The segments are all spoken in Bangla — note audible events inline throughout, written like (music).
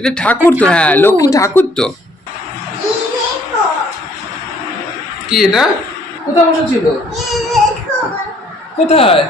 এটা ঠাকুর তো হ্যাঁ। লক্ষ্মী ঠাকুর তো। কি এটা? কোথায় বসেছিল? কোথায়?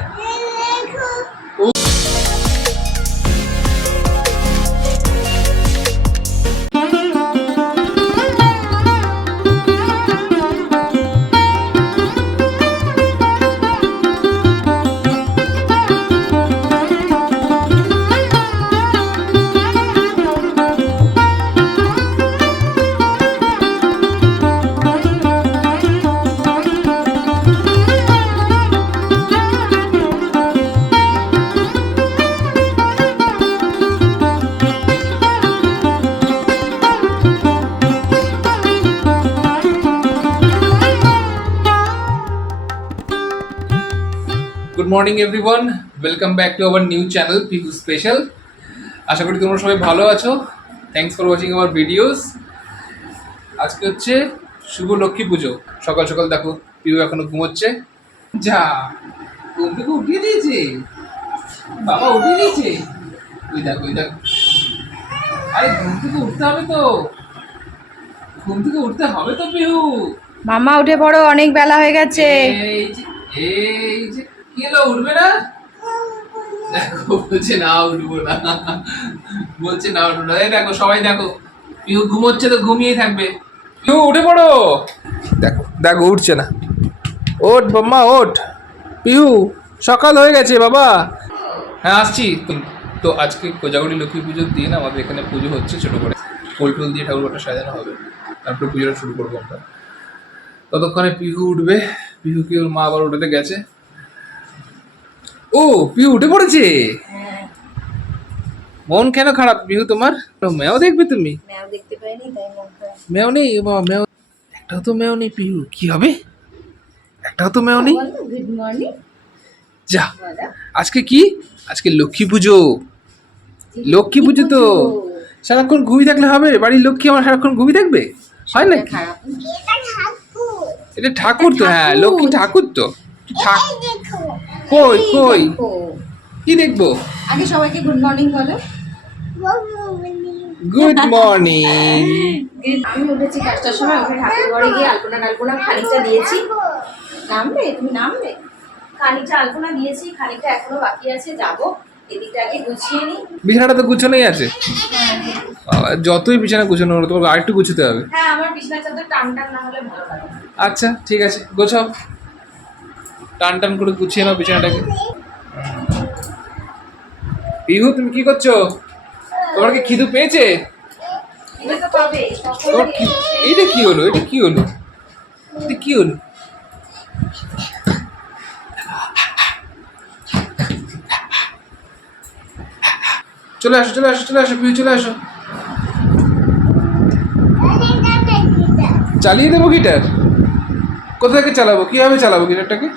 Good morning everyone welcome back to our new channel Piku special আশা করি তোমরা সবাই ভালো আছো। Thanks for watching our videos আজকে হচ্ছে শুভ লক্ষ্মী পুজো। সকাল সকাল দেখো পিউ এখনও ঘুমোচ্ছে। যা ঘুম থেকে উঠিয়ে দিয়েছে। বাবা উঠিয়ে দিয়েছে। ওই দেখো ওই দেখো। আরে ঘুম থেকে উঠতে হবে তো। ঘুম থেকে উঠতে হবে তো পিহু মামা উঠে পড়ো অনেক বেলা হয়ে গেছে। এই যে এই যে। কি হলো উঠবে না? দেখো বলছে না উঠবো না। বলছে না উঠবো না। এই দেখো সবাই দেখো। পিউ ঘুমোচ্ছে তো ঘুমিয়েই থাকবে। পিউ উঠে পড়ো। দেখো দেখো উঠছে না। ওঠ বাম্মা ওঠ। পিউ সকাল হয়ে গেছে বাবা। হ্যাঁ আসছি। তো- আজকে কোজাগরি লক্ষ্মী পুজোর দিন আমাদের এখানে পুজো হচ্ছে ছোটো করে। ফুল টুল দিয়ে ঠাকুরটা সাজানো হবে। তারপরে পুজোটা শুরু করব আমরা। ততক্ষণে পিহু উঠবে। পিহু কি ওর মা আবার উঠতে গেছে। ও পিহু উঠে পড়েছে? মন কেন খারাপ পিহু তোমার? মেও দেখবে তুমি। দেখতে পাইনি তাই মেও নেই? বাবা মেও একটাও তো মেও নেই পিহু কি হবে? একটাও তো মেও নেই? যা আজকে কি? আজকে লক্ষ্মী পুজো। লক্ষ্মী পুজো তো। সারাক্ষণ ঘুমিয়ে থাকলে হবে? বাড়ির লক্ষ্মী আমার সারাক্ষণ ঘুমিয়ে থাকবে? হয় নাকি? খারাপ। এটা ঠাকুর তো হ্যাঁ লক্ষ্মী ঠাকুর তো। ঠাক- কই কই? কি দেখব? আগে সবাইকে গুড মর্নিং বলো। গুড মর্নিং আমি উঠেছি পাঁচটার সময় উঠে ঠাকুর ঘরে গিয়ে আলপনা টালপনা খানিকটা দিয়েছি। নামবে? তুমি নামবে? খানিকটা আলপনা দিয়েছি খানিকটা এখনও বাকি আছে যাব। এদিকটা আগে গুছিয়ে নিই। বিছানাটা তো গুছানোই আছে। যতই বিছানা গুছানো হলো তোমাকে আরেকটু গুছাতে হবে। হ্যাঁ আমার বিছনা চাদর টান টান না হলে ভালো আচ্ছা ঠিক আছে গোছাও। টান টান করে গুছিয়ে নাও বিছানাটাকে। বিহু তুমি কি করছ? তোমার কি খিদু পেয়েছে? এটা তোমার কি এইটা কি হলো? এটা কি হলো? এটা কি হলো? চলে আসো চলে আসো চলে আসো বিহু চলে আসো। চালিয়ে দেবো গিটার। কোথা থেকে চালাবো? কীভাবে চালাবো গিটারটাকে?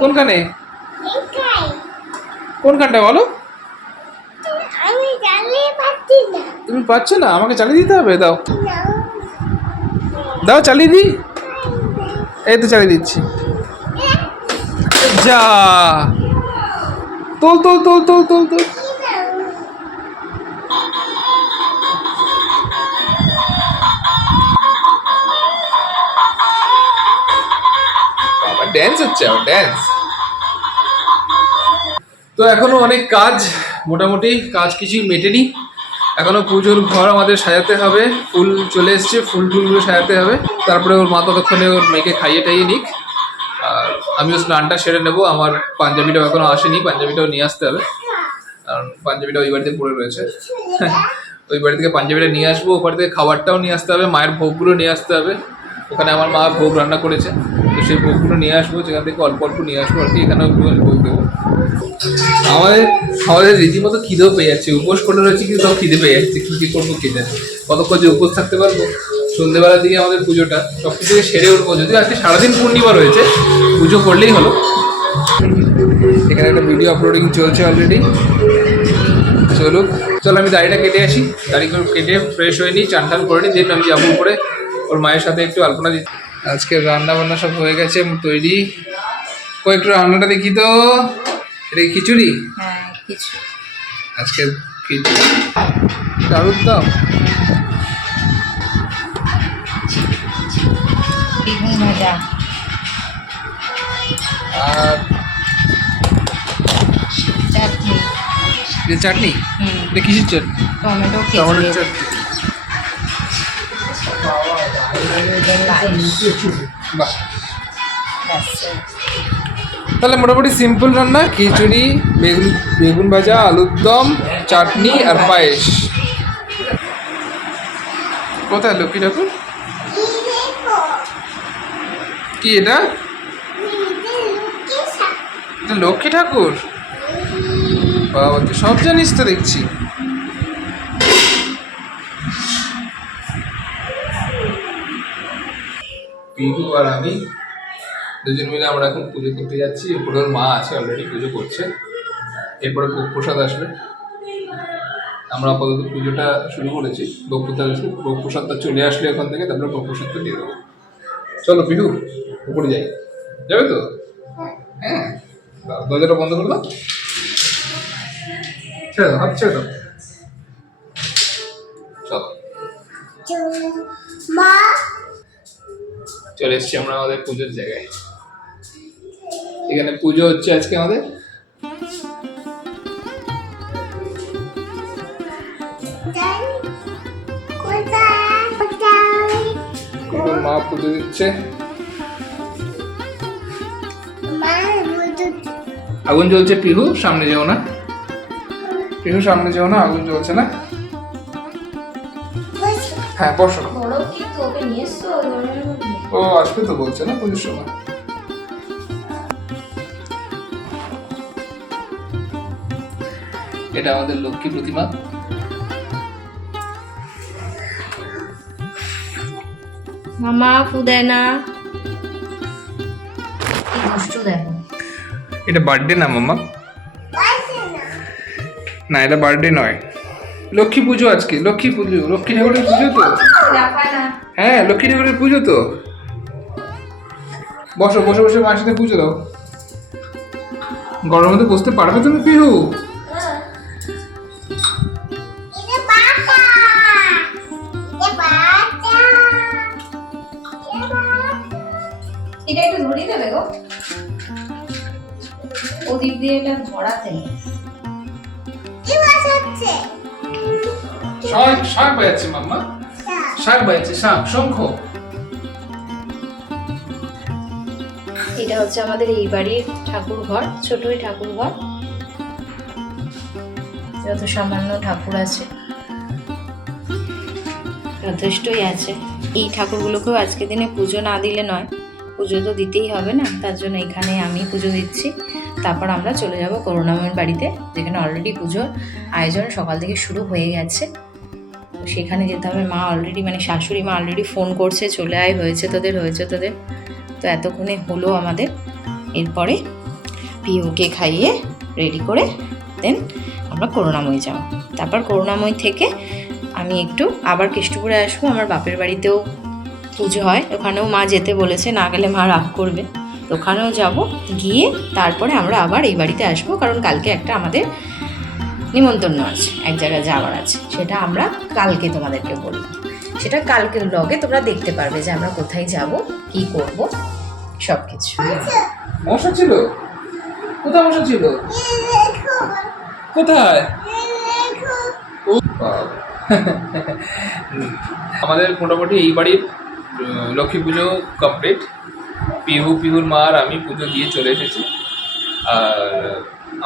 কোনখানে? কোনখানটা বলো? তুমি পাচ্ছ না? আমাকে চালিয়ে দিতে হবে? দাও। দাও চালিয়ে দিই। এই তো চালিয়ে দিচ্ছি। যা। তোল তোল তোল তোল তোল তোল। ড্যান্স হচ্ছে আমার ড্যান্স তো এখনও অনেক কাজ, মোটামুটি কাজ কিছুই মেটেনি। এখনও পুজোর ঘর আমাদের সাজাতে হবে, ফুল চলে এসছে, ফুল টুলগুলো সাজাতে হবে। তারপরে ওর মা ততক্ষণে ওর মেয়েকে খাইয়ে টাইয়ে নিক। আর আমিও স্নানটা সেরে নেব, আমার পাঞ্জাবিটাও এখনও আসেনি, পাঞ্জাবিটাও নিয়ে আসতে হবে। কারণ পাঞ্জাবিটা ওই বাড়িতে পড়ে রয়েছে। (laughs) ওই বাড়ি থেকে পাঞ্জাবিটা নিয়ে আসব ওপার থেকে খাবারটাও নিয়ে আসতে হবে, মায়ের ভোগগুলো নিয়ে আসতে হবে। ওখানে আমার মা ভোগ রান্না করেছে। সেই ভোগগুলো নিয়ে আসব সেখান থেকে অল্প অল্প নিয়ে আসব আর কি, এখানেও একটুখানি ভোগ দেবো। আমাদের আমাদের রীতিমতো খিদেও পেয়ে যাচ্ছে, উপোস করে রয়েছে কিন্তু তাও খিদে পেয়ে যাচ্ছে, কী কী করব খিদে কতক্ষণ যে উপোস থাকতে পারব। সন্ধ্যেবেলার দিকে আমাদের পুজোটা সব কিছু থেকে সেরে উঠবো। যদিও আজকে সারাদিন পূর্ণিমা রয়েছে, পুজো করলেই হলো। এখানে একটা ভিডিও আপলোডিং চলছে অলরেডি চলুক, চলো আমি দাড়িটা কেটে আসি। দাড়ি কেটে ফ্রেশ হয়ে নিই, চান টান করে নিই, দেন আমি যাব উপরে। ওর মায়ের সাথে একটু আলপনা দিই আজকে রান্না বান্না সব হয়ে গেছে তৈরি। কয়েকটু রান্নাটা দেখি তো। এটা খিচুড়ি? হ্যাঁ কিছু আজকে খিচুড়ি। আলুর দম আর চাটনি। চাটনি? হুম। এটা কিসের চাটনি? টমেটো টমেটোর খিচুড়ি। চাটনি। তাহলে মোটামুটি সিম্পল রান্না, খিচুড়ি, বেগুন বেগুন ভাজা, আলুর দম, চাটনি আর পায়েস। কোথায় লক্ষ্মী ঠাকুর? কি এটা? লক্ষ্মী ঠাকুর? বাবা সব জানিস তো দেখছি। পিহু আর আমি দুজন মিলে আমরা এখন পুজো করতে যাচ্ছি। এরপরে ওর মা আছে অলরেডি পুজো করছে। এরপরে প্রসাদ আসবে। আমরা আপাতত পুজোটা শুরু করেছি। ভোগ প্রসাদ ভোগ প্রসাদটা চলে আসলে এখান থেকে, তারপরে ভোগ প্রসাদটা দিয়ে দেবো। চলো, পিহু, উপরে যাই। যাবে তো? হ্যাঁ। দরজাটা বন্ধ করে দাও। ছেড়ে দাও ছেড়ে দাও। চলো। মা চলে এসছি আমরা আমাদের পুজোর জায়গায়। এখানে পুজো হচ্ছে আজকে আমাদের। মা পুজো দিচ্ছে। আগুন জ্বলছে, পিহু, সামনে যেও না। পিহু, সামনে যেও না, আগুন জ্বলছে না। হ্যাঁ বসো। ও আসবে তো বলছে না পুজোর সময়? এটা আমাদের লক্ষ্মী প্রতিমা। মামা ফু দেয় না। কি দুষ্টু দেখো এটা বার্থডে না না না এটা বার্থডে নয়। লক্ষ্মী পুজো আজকে লক্ষ্মী পুজো লক্ষ্মী ঠাকুরের পুজো তো? হ্যাঁ লক্ষ্মী ঠাকুরের পুজো তো। বসো বসে বসে মায়ের সাথে পুজো দাও। গরমের মধ্যে বসতে পারবে তুমি পিহু? এটা বাটা এটা বাটা এটা একটু ধরিয়ে দেবে গো। ওদিক দিয়ে এটা ধরাতে। শাক বাজাচ্ছে মাম্মা। শাক বাজাচ্ছে শাক শঙ্খ। হচ্ছে আমাদের এই বাড়ির ঠাকুর ঘর ছোটই ঠাকুর ঘর যত সামান্য ঠাকুর আছে, যথেষ্টই আছে। এই ঠাকুরগুলোকেও আজকে দিনে পুজো না দিলে নয়, পুজো তো দিতেই হবে না, তার জন্য এখানে আমি পুজো দিচ্ছি। তারপর আমরা চলে যাব করুণাময়ের বাড়িতে, যেখানে অলরেডি পুজোর আয়োজন সকাল থেকে শুরু হয়ে গেছে। সেখানে যেতে হবে। মা অলরেডি মানে শাশুড়ি মা অলরেডি ফোন করছে, চলে আয়, হয়েছে তোদের হয়েছে তোদের। তো এতক্ষণে হলো আমাদের। এরপরে পিউকে খাইয়ে রেডি করে দেন আমরা করুণাময়ী যাব। তারপর করুণাময়ী থেকে আমি একটু আবার কেষ্টপুরে আসব, আমার বাপের বাড়িতেও পুজো হয়। ওখানেও মা যেতে বলেছে, না গেলে মা রাগ করবে। ওখানেও যাব, গিয়ে তারপরে আমরা আবার এই বাড়িতে আসব, কারণ কালকে একটা আমাদের নিমন্ত্রণ আছে, এক জায়গায় যাওয়ার আছে। সেটা আমরা কালকে তোমাদেরকে বলব। সেটা কালকের লগে তোমরা দেখতে পারবে যে আমরা কোথায় যাব কি করব সব কিছু মশা ছিল? কোথায় মশা ছিল? কোথায়। আমাদের মোটামুটি এই বাড়ির লক্ষ্মী পুজো কমপ্লিট পিহু পিহুর মা আর আমি পুজো দিয়ে চলে এসেছি। আর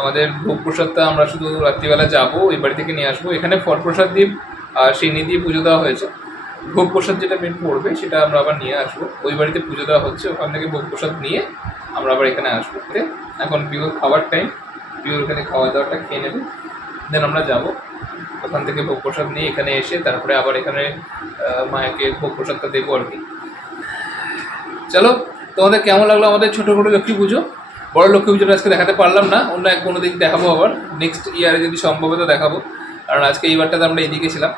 আমাদের ভোগ প্রসাদটা আমরা শুধু রাত্রিবেলা যাব ওই বাড়ি থেকে নিয়ে আসব। এখানে ফল প্রসাদ দিয়ে আর সিন্নি দিয়ে পুজো দেওয়া হয়েছে। ভোগ প্রসাদ যেটা মেন পড়বে, সেটা আমরা আবার নিয়ে আসব। ওই বাড়িতে পুজো দেওয়া হচ্ছে, ওখান থেকে ভোগ প্রসাদ নিয়ে আমরা আবার এখানে আসব। এখন পিহুর খাবার টাইম পিহুর এখানে খাওয়া দাওয়াটা খেয়ে নেবে। দেন আমরা যাব। ওখান থেকে ভোগ প্রসাদ নিয়ে এখানে এসে তারপরে আবার এখানে মায়াকে ভোগ প্রসাদটা দেবো আর কি। চলো, তোমাদের কেমন লাগল আমাদের ছোটো ছোটো লক্ষ্মী পুজো? বড় লক্ষ্মী পুজোটা আজকে দেখাতে পারলাম না, অন্য এক কোনো দিক দেখাবো আবার। নেক্সট ইয়ারে যদি সম্ভব হয় তো দেখাবো। কারণ আজকে এইবারটাতে আমরা এদিকে ছিলাম।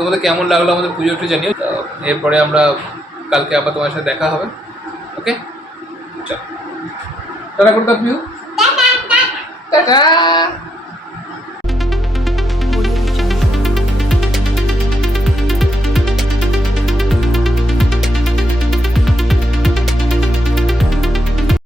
তোমাদের কেমন লাগল আমাদের পুজো একটু জানিও। এরপরে আমরা কালকে আবার তোমার সাথে দেখা হবে। ওকে চল। টাটা করতাম পিউ। টাটা।